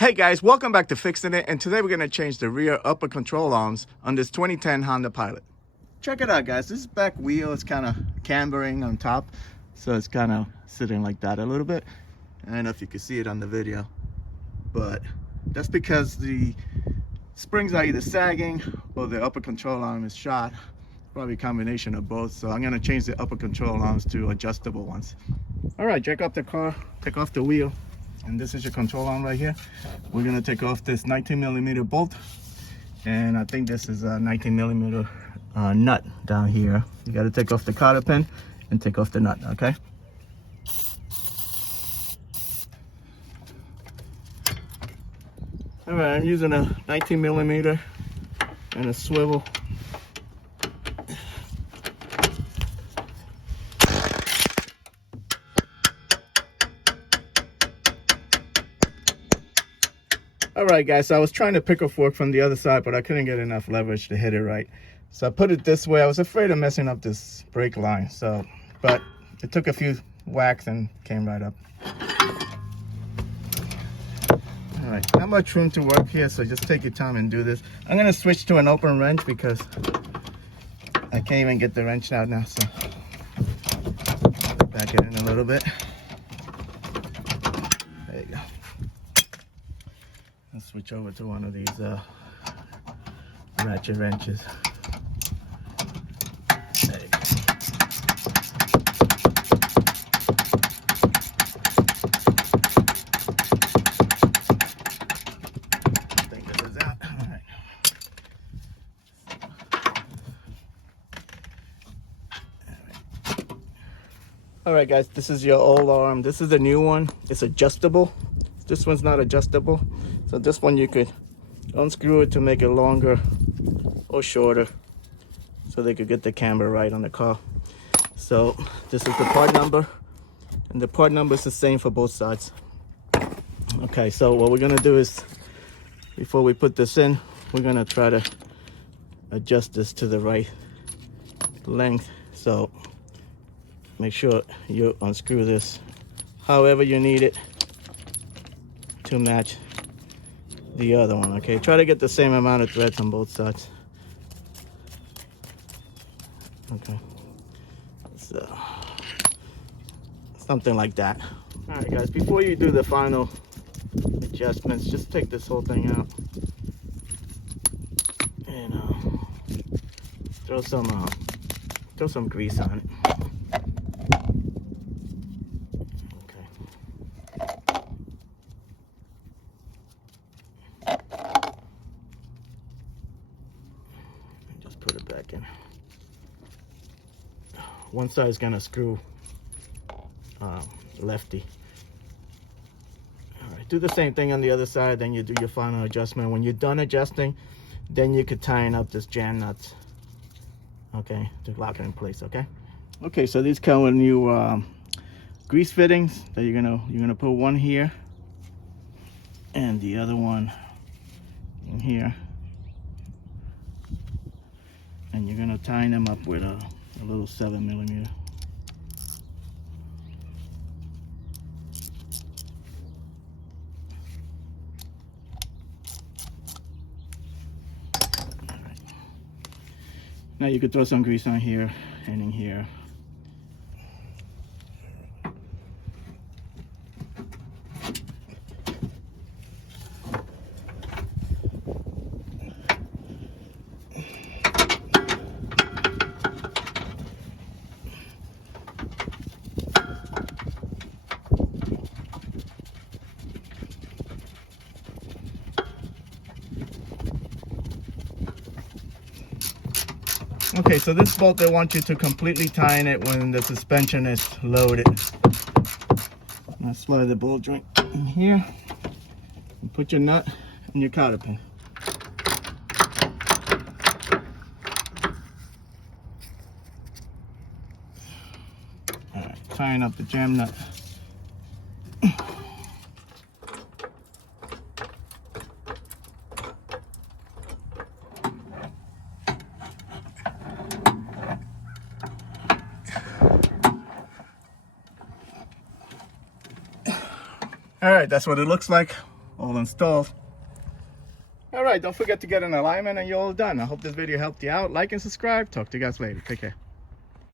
Hey guys, welcome back to Fixin' It, and today we're going to change the rear upper control arms on this 2010 Honda Pilot. Check it out guys, this back wheel is kind of cambering on top, so it's kind of sitting like that a little bit. I don't know if you can see it on the video, but that's because the springs are either sagging or the upper control arm is shot. Probably a combination of both, so I'm going to change the upper control arms to adjustable ones. Alright, jack up the car, take off the wheel. And this is your control arm right here. We're gonna take off this 19mm bolt, and I think this is a 19mm nut down here. You got to take off the cotter pin and take off the nut. Okay. All right, I'm using a 19mm and a swivel. Alright guys, so I was trying to pick a fork from the other side, but I couldn't get enough leverage to hit it right. So I put it this way. I was afraid of messing up this brake line, but it took a few whacks and came right up. Alright, not much room to work here, so just take your time and do this. I'm going to switch to an open wrench because I can't even get the wrench out now, so back it in a little bit. There you go. Let's switch over to one of these ratchet wrenches. There you go. I think this is out. All right. All right, guys, this is your old arm. This is the new one. It's adjustable. This one's not adjustable. So this one you could unscrew it to make it longer or shorter so they could get the camber right on the car. So this is the part number, and the part number is the same for both sides. Okay, so what we're gonna do is, before we put this in, we're gonna try to adjust this to the right length. So make sure you unscrew this however you need it to match the other one. Okay, try to get the same amount of threads on both sides. Okay, so something like that. All right guys, before you do the final adjustments, just take this whole thing out and throw some grease on it. Put it back in. One side is gonna screw lefty. All right, do the same thing on the other side, then you do your final adjustment. When you're done adjusting, then you could tighten up this jam nuts, okay, to lock it in place. Okay, so these come with new grease fittings that you're gonna put one here and the other one in here. And you're gonna tighten them up with a little 7mm. All right. Now you could throw some grease on here and in here. Okay, so this bolt, they want you to completely tighten it when the suspension is loaded. Now slide the bolt joint in here and put your nut and your cotter pin. All right, tighten up the jam nut. All right, that's what it looks like all installed. All right, don't forget to get an alignment and you're all done. I hope this video helped you out. Like and subscribe. Talk to you guys later. Take care.